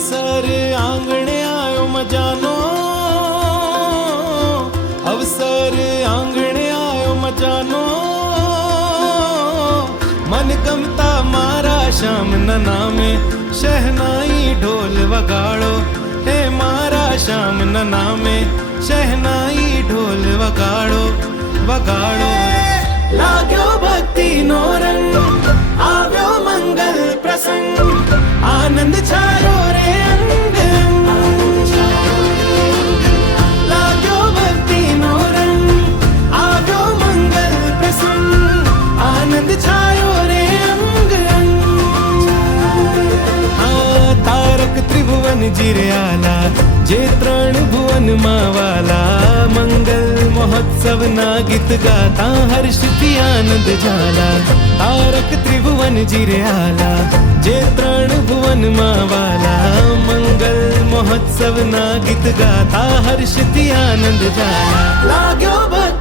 अवसर आंगणे आयो मजानो, अवसर आंगणे आयो मजानो। मन गमता मारा श्याम नना में शहनाई ढोल वगाड़ो, हे मारा श्याम नना में शहनाई ढोल वगाड़ो वगाड़ो। लाग्यो भक्ति नो रंग, આવ્યો મંગલ પ્રસંગ, આનંદ છાયો રે અંગ અંગ। लाग्यो भक्ति नो रंग, આવ્યો મંગલ પ્રસંગ, આનંદ છાયો રે અંગ અંગ। તારક ત્રિભુવન જીર્યાલા, જે ત્રણ ભુવન માં વાલા, મંગલ महोत्सव ना गीत गाता हर्ष थी आनंद झाला। तारक त्रिभुवन जिर्याला, जे त्रण भुवन मावाला, मंगल महोत्सव ना गीत गाता हर्ष थी आनंद झाला। लाग्यो भक्ति